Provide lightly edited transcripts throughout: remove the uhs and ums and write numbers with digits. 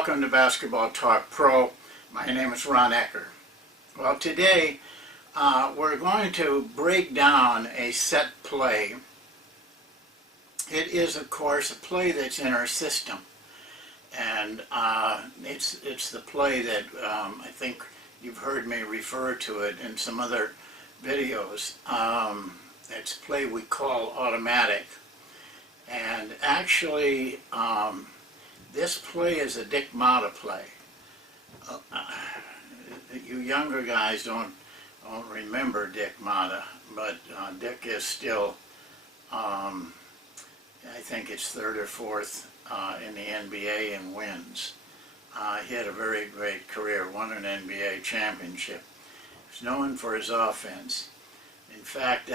welcome to Basketball Talk Pro. My name is Ron Ekker. Well, today we're going to break down a set play. It is, of course, a play that's in our system, and it's the play that I think you've heard me refer to it in some other videos. It's a play we call automatic, and actually this play is a Dick Motta play. You younger guys don't remember Dick Motta, but Dick is still, I think it's third or fourth in the NBA in wins. He had a very great career, won an NBA championship. He's known for his offense. In fact,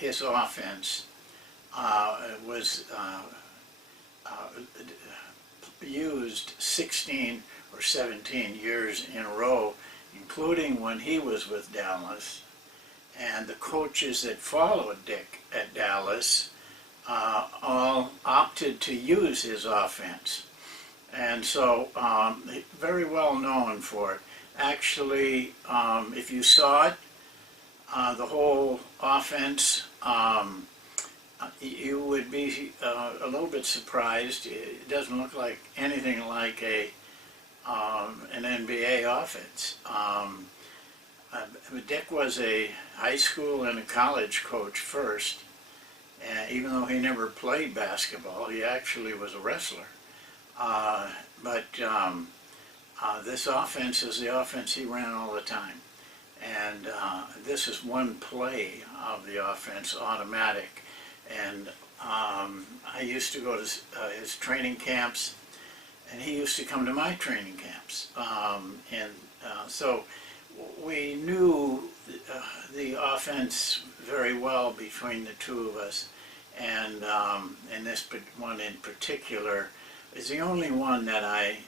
his offense was used 16 or 17 years in a row, including when he was with Dallas. And the coaches that followed Dick at Dallas all opted to use his offense. And so, very well known for it. Actually, if you saw it, the whole offense, you would be a little bit surprised. It doesn't look like anything like an NBA offense. Dick was a high school and a college coach first, and even though he never played basketball, he actually was a wrestler. But this offense is the offense he ran all the time. And this is one play of the offense, automatic. And I used to go to his training camps, and he used to come to my training camps. So we knew the offense very well between the two of us. And this one in particular is the only one that I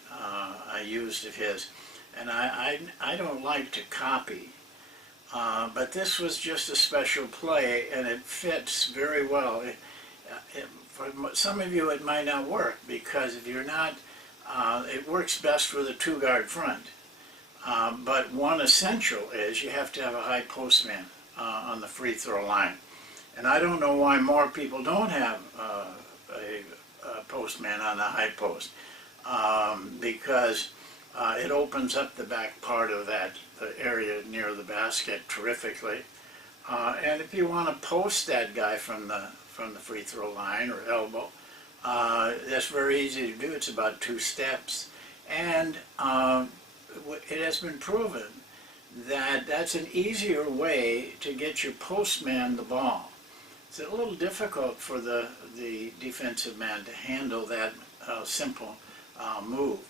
used of his. And I don't like to copy. But this was just a special play, and it fits very well. For some of you, it might not work, because if you're not, it works best for the two-guard front. But one essential is you have to have a high postman on the free throw line. And I don't know why more people don't have a postman on the high post, because it opens up the back part of the area near the basket terrifically. And if you want to post that guy from the free throw line or elbow, that's very easy to do. It's about 2 steps. And it has been proven that that's an easier way to get your postman the ball. It's a little difficult for the defensive man to handle that simple move.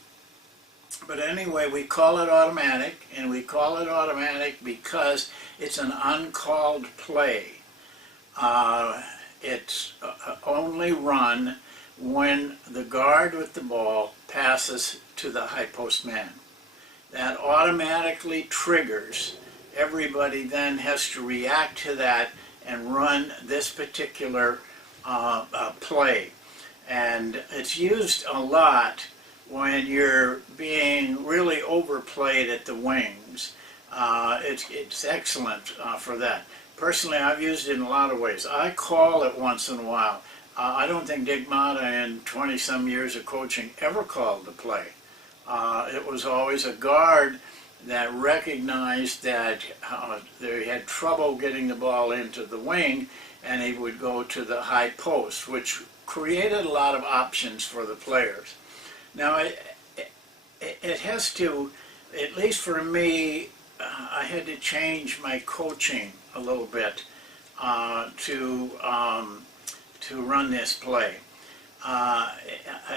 But anyway, we call it automatic, and we call it automatic because it's an uncalled play. It's only run when the guard with the ball passes to the high post man. That automatically triggers. Everybody then has to react to that and run this particular play. And it's used a lot when you're being really overplayed at the wings. It's excellent for that. Personally, I've used it in a lot of ways. I call it once in a while. I don't think Dick Motta in 20-some years of coaching ever called the play. It was always a guard that recognized that they had trouble getting the ball into the wing, and he would go to the high post, which created a lot of options for the players. Now, it has to, at least for me, I had to change my coaching a little bit to run this play. I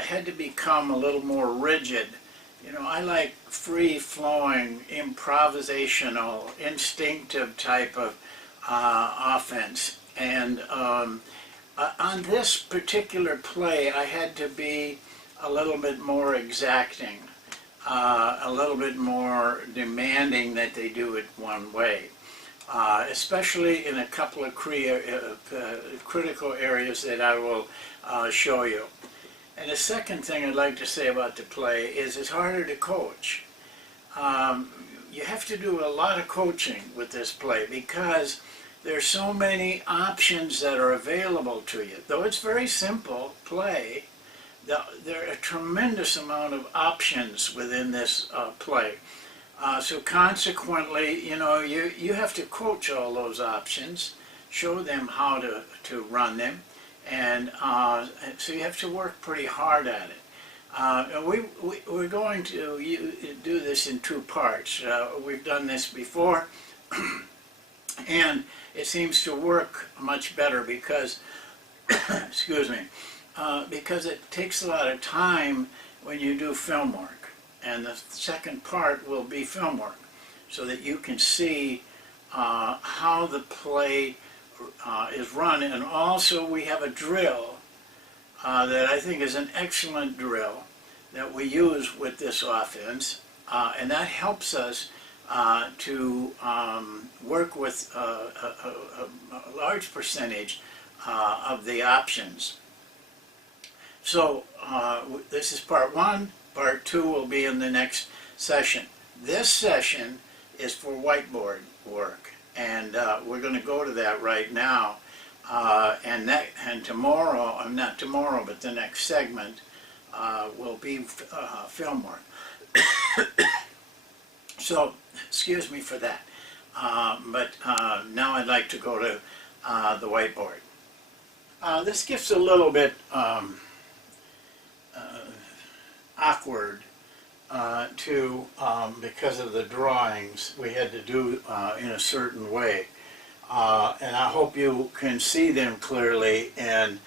had to become a little more rigid. You know, I like free-flowing, improvisational, instinctive type of offense. And on this particular play, I had to be a little bit more exacting, a little bit more demanding that they do it one way, especially in a couple of critical areas that I will show you. And the second thing I'd like to say about the play is it's harder to coach. You have to do a lot of coaching with this play because there's so many options that are available to you. Though it's very simple play, there are a tremendous amount of options within this play. So consequently, you know, you have to coach all those options, show them how to run them, and so you have to work pretty hard at it. And we're going to do this in two parts. We've done this before, and it seems to work much better because, excuse me, because it takes a lot of time when you do film work. And the second part will be film work, so that you can see how the play is run. And also we have a drill that I think is an excellent drill that we use with this offense, and that helps us to work with a large percentage of the options. So this is part one. Part two will be in the next session. This session is for whiteboard work, and we're going to go to that right now. And tomorrow, not tomorrow, but the next segment will be film work. So, excuse me for that. But now I'd like to go to the whiteboard. This gets a little bit awkward because of the drawings we had to do in a certain way. And I hope you can see them clearly and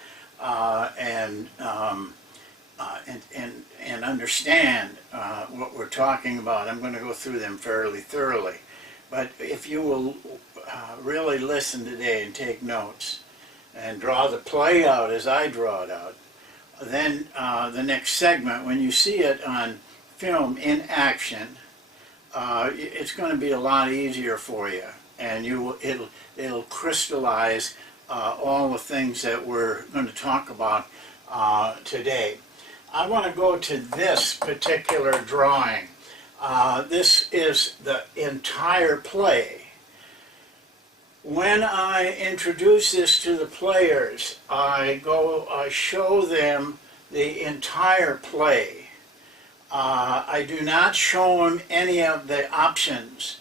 understand what we're talking about. I'm going to go through them fairly thoroughly. But if you will really listen today and take notes and draw the play out as I draw it out, then the next segment, when you see it on film in action, it's going to be a lot easier for you, and it'll crystallize all the things that we're going to talk about today. I want to go to this particular drawing. This is the entire play. When I introduce this to the players, I show them the entire play. I do not show them any of the options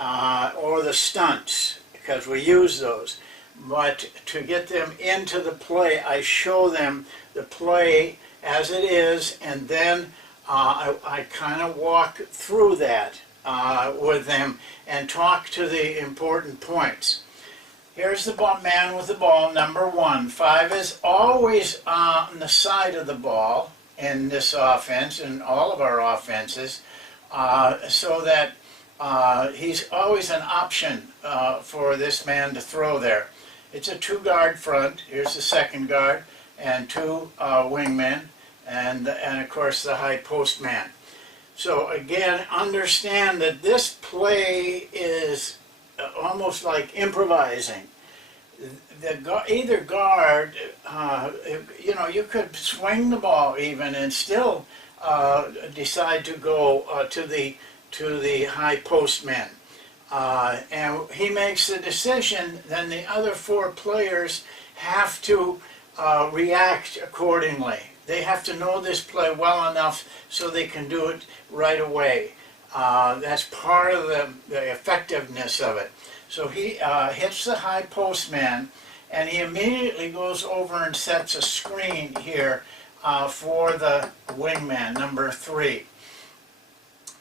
or the stunts, because we use those. But to get them into the play, I show them the play as it is, and then I kind of walk through that with them and talk to the important points. Here's the man with the ball, number 1. 5 is always on the side of the ball in this offense, in all of our offenses, so that he's always an option for this man to throw there. It's a 2-guard front. Here's the second guard and 2 wingmen, and of course the high post man. So again, understand that this play is almost like improvising. Either guard, you know, you could swing the ball even and still decide to go to the high post man. And he makes the decision, then the other 4 players have to react accordingly. They have to know this play well enough so they can do it right away. That's part of the effectiveness of it. So he hits the high post man, and he immediately goes over and sets a screen here for the wingman, number 3.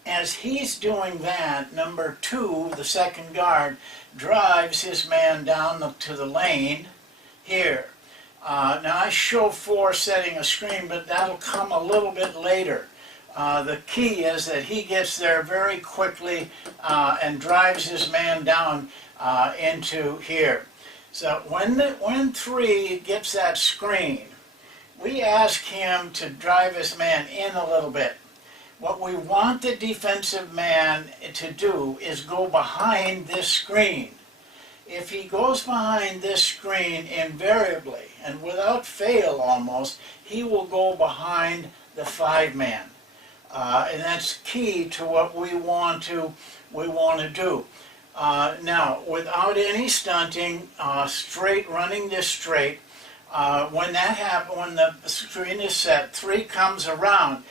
As he's doing that, number 2, the second guard, drives his man down to the lane here. Now I show 4 setting a screen, but that'll come a little bit later. The key is that he gets there very quickly and drives his man down into here. So when 3 gets that screen, we ask him to drive his man in a little bit. What we want the defensive man to do is go behind this screen. if he goes behind this screen invariably, and without fail almost, he will go behind the 5-man. And that's key to what we want to do. Now, without any stunting, straight, running this straight, when that happens, when the screen is set, 3 comes around,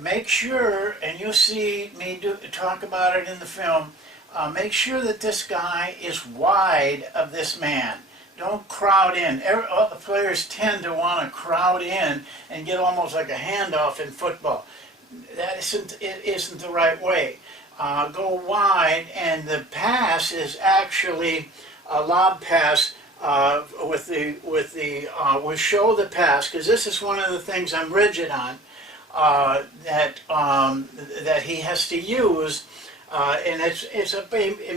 make sure, and you see me talk about it in the film, make sure that this guy is wide of this man. Don't crowd in. All the players tend to want to crowd in and get almost like a handoff in football. That isn't the right way. Go wide, and the pass is actually a lob pass we show the pass, because this is one of the things I'm rigid on, that he has to use, and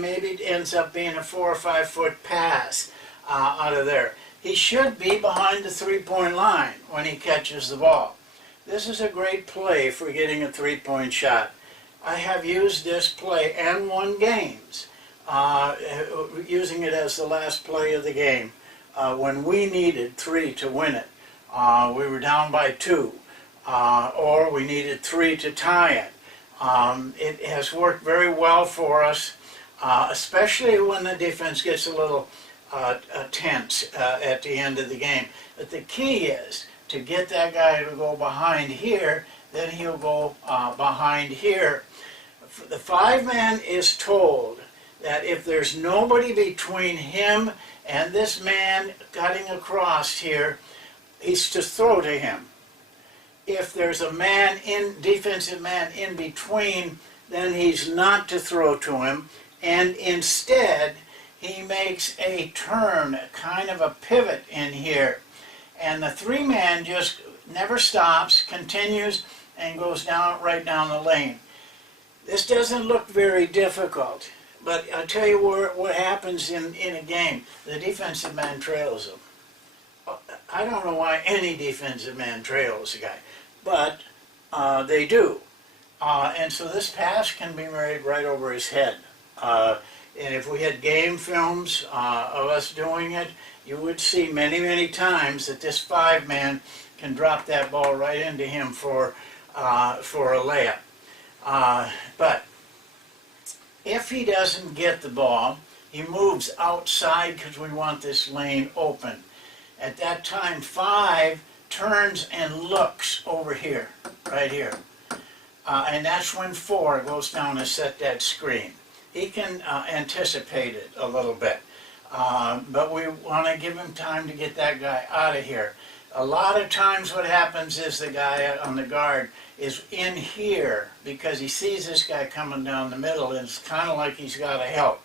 maybe it ends up being a 4 or 5 foot pass out of there. He should be behind the 3-point line when he catches the ball. This is a great play for getting a 3-point shot. I have used this play and won games, using it as the last play of the game. When we needed 3 to win it, we were down by 2, or we needed 3 to tie it. It has worked very well for us, especially when the defense gets a little tense at the end of the game. But the key is to get that guy to go behind here, then he'll go behind here. The 5-man is told that if there's nobody between him and this man cutting across here, he's to throw to him. If there's a defensive man in between, then he's not to throw to him, and instead he makes a turn, kind of a pivot in here. And the 3-man just never stops, continues, and goes right down the lane. This doesn't look very difficult, but I'll tell you what happens in a game. The defensive man trails him. I don't know why any defensive man trails a guy, but they do. And so this pass can be made right over his head. And if we had game films of us doing it, you would see many, many times that this 5-man can drop that ball right into him for a layup. But if he doesn't get the ball, he moves outside because we want this lane open. At that time, 5 turns and looks over here, right here. And that's when 4 goes down and set that screen. He can anticipate it a little bit. But we want to give him time to get that guy out of here. A lot of times what happens is the guy on the guard is in here because he sees this guy coming down the middle, and it's kind of like he's got to help.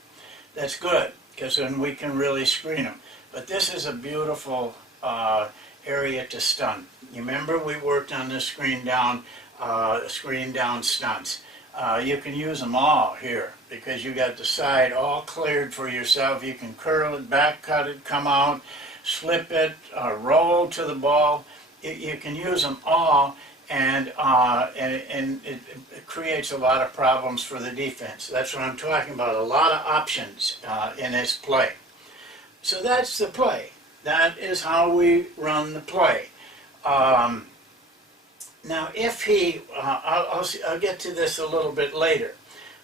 That's good, because then we can really screen him. But this is a beautiful area to stunt. You remember we worked on this screen down stunts. You can use them all here because you got the side all cleared for yourself. You can curl it, back cut it, come out, slip it, roll to the ball. You can use them all, and it creates a lot of problems for the defense. That's what I'm talking about, a lot of options in this play. So that's the play. That is how we run the play. Now if he, I'll get to this a little bit later,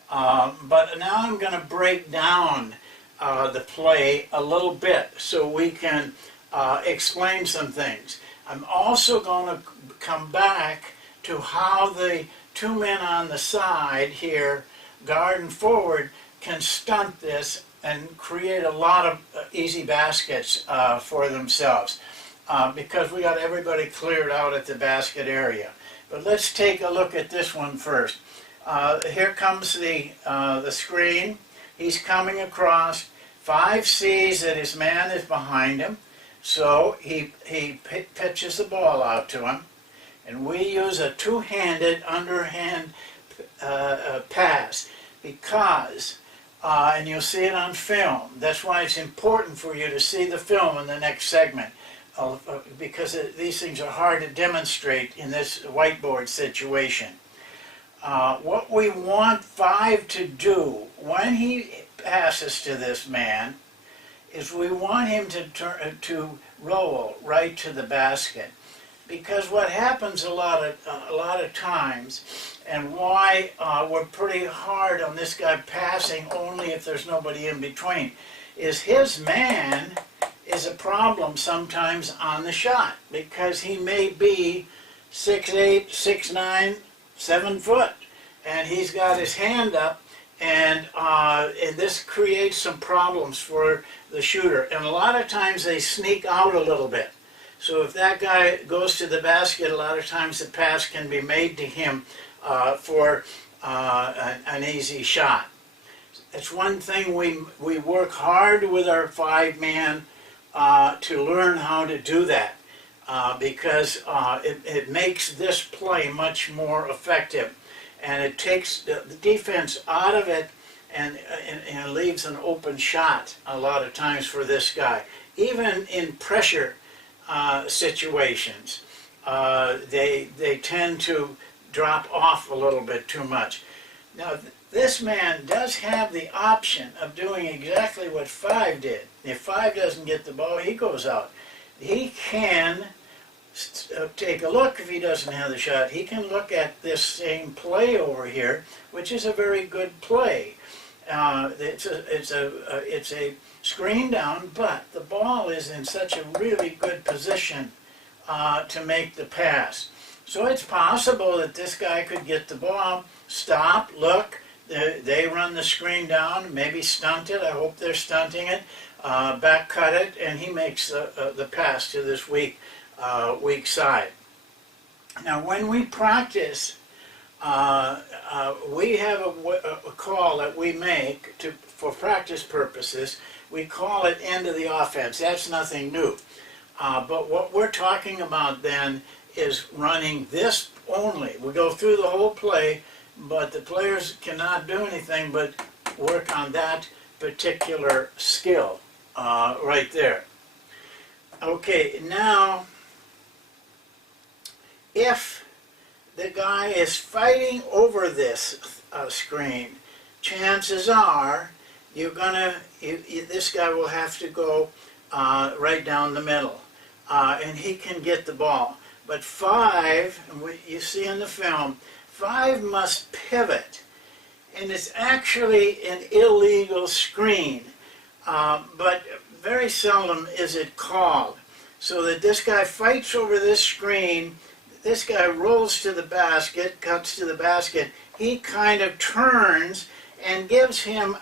but now I'm going to break down the play a little bit so we can explain some things. I'm also going to come back to how the 2 men on the side here, guard and forward, can stunt this and create a lot of easy baskets for themselves because we got everybody cleared out at the basket area. But let's take a look at this one first. Here comes the screen. He's coming across. 5 sees that his man is behind him, so he pitches the ball out to him, and we use a two-handed underhand pass because, and you'll see it on film. That's why it's important for you to see the film in the next segment, because these things are hard to demonstrate in this whiteboard situation. What we want 5 to do when he passes to this man, is we want him to roll right to the basket. Because what happens a lot of times, and why we're pretty hard on this guy passing only if there's nobody in between, is his man is a problem sometimes on the shot, because he may be 6'8", 6'9", 7 foot, and he's got his hand up, and this creates some problems for the shooter. And a lot of times they sneak out a little bit. So if that guy goes to the basket, a lot of times the pass can be made to him for an easy shot. It's one thing we work hard with our 5-man to learn how to do that because it makes this play much more effective. And it takes the defense out of it and leaves an open shot a lot of times for this guy. Even in pressure situations, they tend to drop off a little bit too much. Now, this man does have the option of doing exactly what 5 did. If 5 doesn't get the ball, he goes out. He can take a look if he doesn't have the shot. He can look at this same play over here, which is a very good play. It's a screen down, but the ball is in such a really good position to make the pass. So it's possible that this guy could get the ball, stop, look, they run the screen down, maybe stunt it, I hope they're stunting it, back cut it, and he makes the pass to this weak side. Now when we practice, we have a call that we make for practice purposes. We call it end of the offense. That's nothing new. But what we're talking about then is running this only. We go through the whole play, but the players cannot do anything but work on that particular skill right there. Okay, now if the guy is fighting over this screen, chances are this guy will have to go right down the middle, and he can get the ball. But 5, and you see in the film, 5 must pivot, and it's actually an illegal screen, but very seldom is it called. So that this guy fights over this screen, this guy rolls to the basket, cuts to the basket, he kind of turns and gives him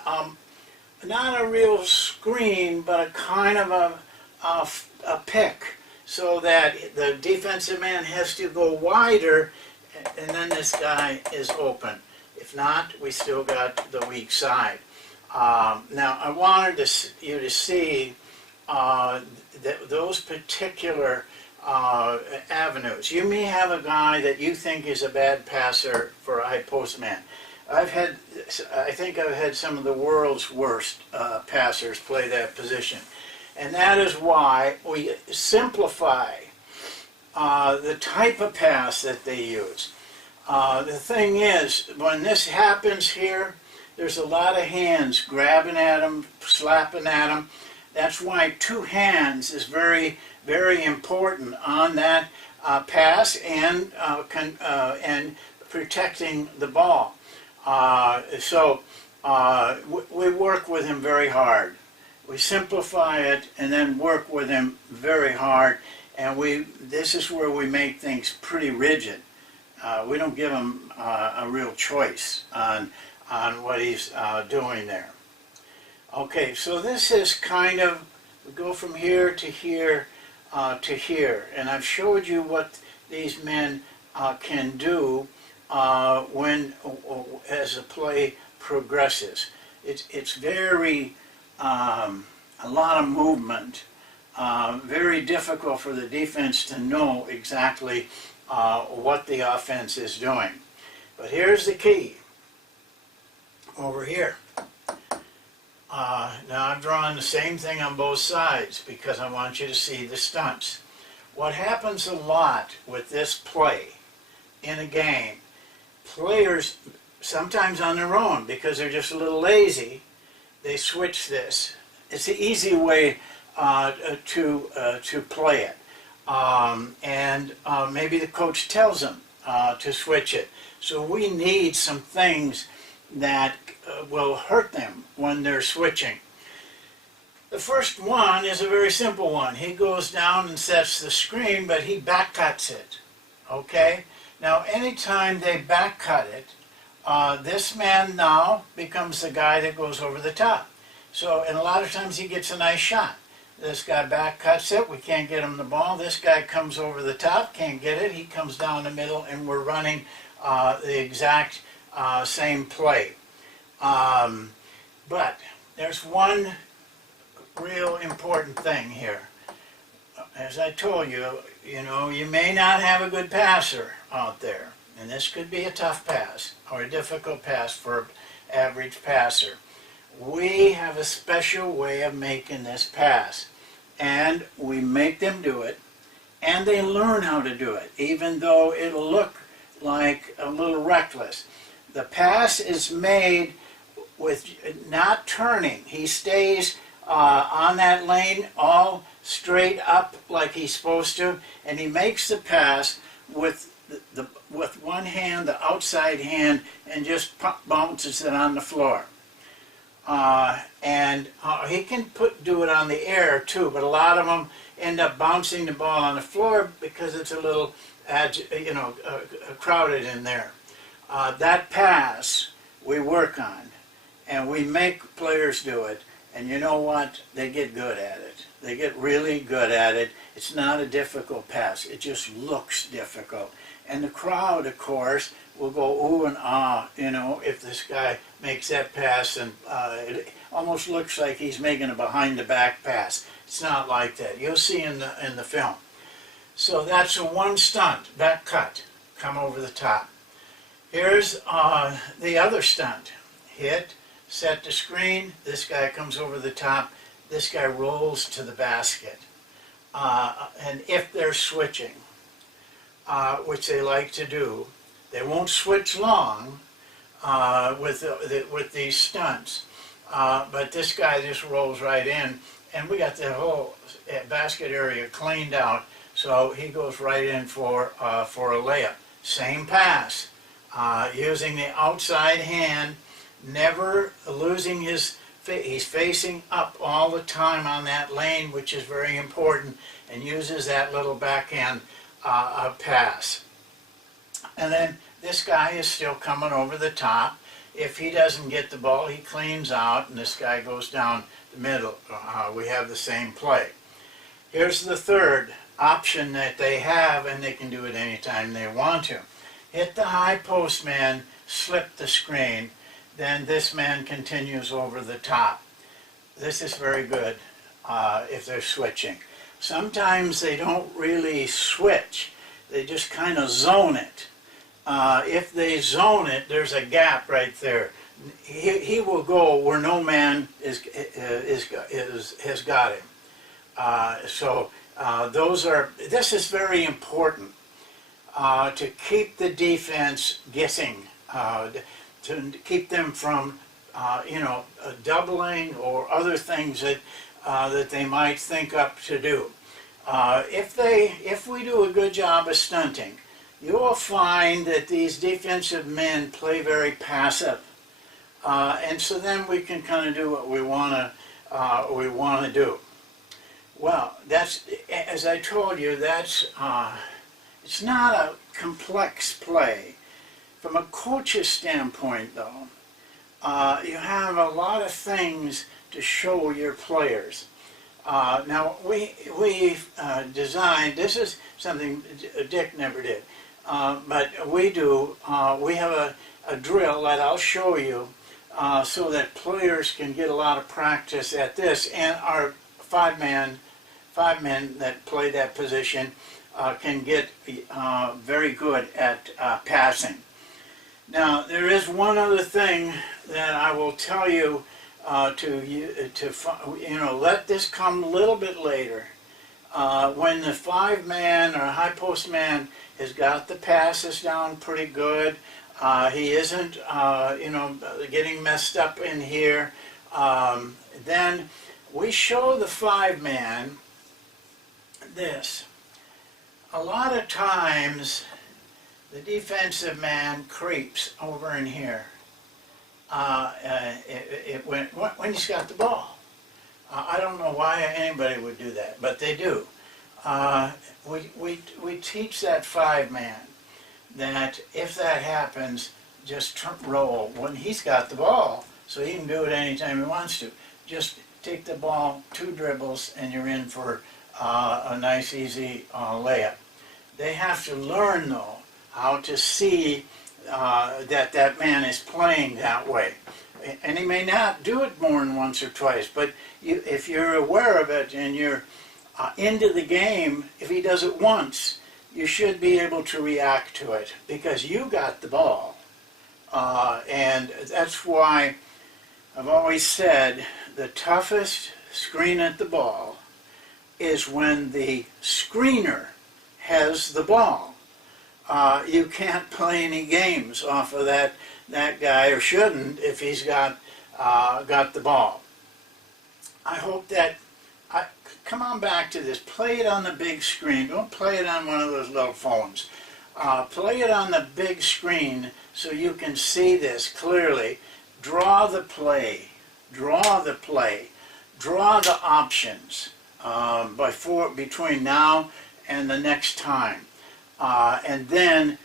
not a real screen, but a kind of a pick, so that the defensive man has to go wider, and then this guy is open. If not, we still got the weak side. Now, I wanted you to see those particular avenues. You may have a guy that you think is a bad passer for a high post man. I think I've had some of the world's worst passers play that position. And that is why we simplify the type of pass that they use. The thing is, when this happens here, there's a lot of hands grabbing at them, slapping at them. That's why 2 hands is very, very important on that pass and protecting the ball. We work with him very hard. We simplify it and then work with him very hard, and this is where we make things pretty rigid. We don't give him a real choice on what he's doing there. Okay, so this is kind of, we go from here to here to here, and I've showed you what these men can do as the play progresses. It's very a lot of movement, very difficult for the defense to know exactly what the offense is doing. But here's the key over here. Now I've drawn the same thing on both sides because I want you to see the stunts. What happens a lot with this play in a game, players sometimes on their own because they're just a little lazy, they switch this it's an easy way to play it. Maybe the coach tells them to switch it. So we need some things that will hurt them when they're switching. The first one is a very simple one. He goes down and sets the screen, but he back cuts it. Okay? Now, anytime they back cut it, this man now becomes the guy that goes over the top. So, and a lot of times he gets a nice shot. This guy back cuts it, we can't get him the ball. This guy comes over the top, can't get it. He comes down the middle, and we're running the exact same play. But there's one real important thing here. As I told you, you may not have a good passer out there, and this could be a tough pass or a difficult pass for an average passer. We have a special way of making this pass, and we make them do it, and they learn how to do it, even though it'll look like a little reckless. The pass is made with not turning. He stays on that lane all straight up like he's supposed to, and he makes the pass with with one hand, the outside hand, and just bounces it on the floor. He can do it on the air too, but a lot of them end up bouncing the ball on the floor because it's a little crowded in there. That pass we work on, and we make players do it. And you know what? They get good at it. They get really good at it. It's not a difficult pass. It just looks difficult. And the crowd, of course, will go ooh and ah, if this guy makes that pass, and it almost looks like he's making a behind-the-back pass. It's not like that. You'll see in the film. So that's a one stunt, back cut, come over the top. Here's the other stunt. Hit. Set the screen, this guy comes over the top, this guy rolls to the basket. And if they're switching, which they like to do, they won't switch long with these stunts. But this guy just rolls right in, and we got the whole basket area cleaned out, so he goes right in for a layup. Same pass, using the outside hand, never losing he's facing up all the time on that lane, which is very important, and uses that little backhand pass. And then this guy is still coming over the top. If he doesn't get the ball, he cleans out, and this guy goes down the middle. We have the same play. Here's the third option that they have, and they can do it anytime they want to. Hit the high post man, slip the screen, then this man continues over the top. This is very good if they're switching. Sometimes they don't really switch. They just kind of zone it. If they zone it, there's a gap right there. He will go where no man has got him. This is very important to keep the defense guessing. To keep them from, doubling or other things that they might think up to do. If we do a good job of stunting, you will find that these defensive men play very passive, and so then we can kind of do what we want to do. Well, that's, as I told you, that's it's not a complex play. From a coach's standpoint, though, you have a lot of things to show your players. Now, we designed, this is something Dick never did, but we do, we have a drill that I'll show you so that players can get a lot of practice at this, and our five men that play that position can get very good at passing. Now, there is one other thing that I will tell you let this come a little bit later. When the five-man or high post man has got the passes down pretty good, he isn't, getting messed up in here, then we show the 5-man this. A lot of times the defensive man creeps over in here when he's got the ball. I don't know why anybody would do that, but they do. We teach that 5-man that if that happens, just roll when he's got the ball, so he can do it anytime he wants to. Just take the ball, 2 dribbles, and you're in for a nice, easy layup. They have to learn, though, how to see that man is playing that way. And he may not do it more than once or twice, but if you're aware of it and you're into the game, if he does it once, you should be able to react to it because you got the ball. And that's why I've always said the toughest screen at the ball is when the screener has the ball. You can't play any games off of that guy, or shouldn't, if he's got the ball. I hope that, come on back to this, play it on the big screen. Don't play it on one of those little phones. Play it on the big screen so you can see this clearly. Draw the play, draw the play, draw the options between now and the next time. And then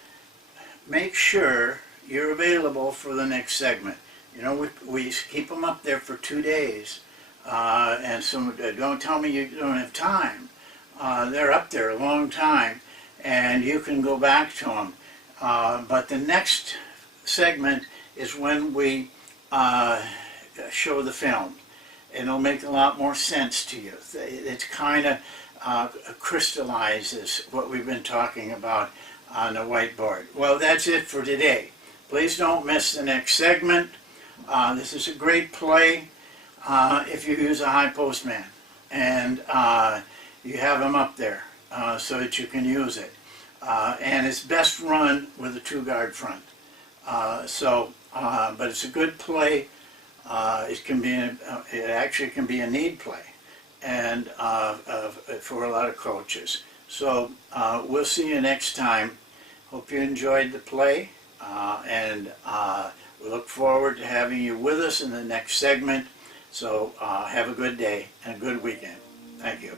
make sure you're available for the next segment. You know, we keep them up there for 2 days. And so don't tell me you don't have time. They're up there a long time, and you can go back to them. But the next segment is when we show the film. It'll make a lot more sense to you. It kind of crystallizes what we've been talking about on the whiteboard. Well, that's it for today. Please don't miss the next segment. This is a great play if you use a high post man and you have him up there so that you can use it. And it's best run with a 2-guard front. But it's a good play. It actually can be a need play, and for a lot of coaches. So we'll see you next time. Hope you enjoyed the play, and we look forward to having you with us in the next segment. So have a good day and a good weekend. Thank you.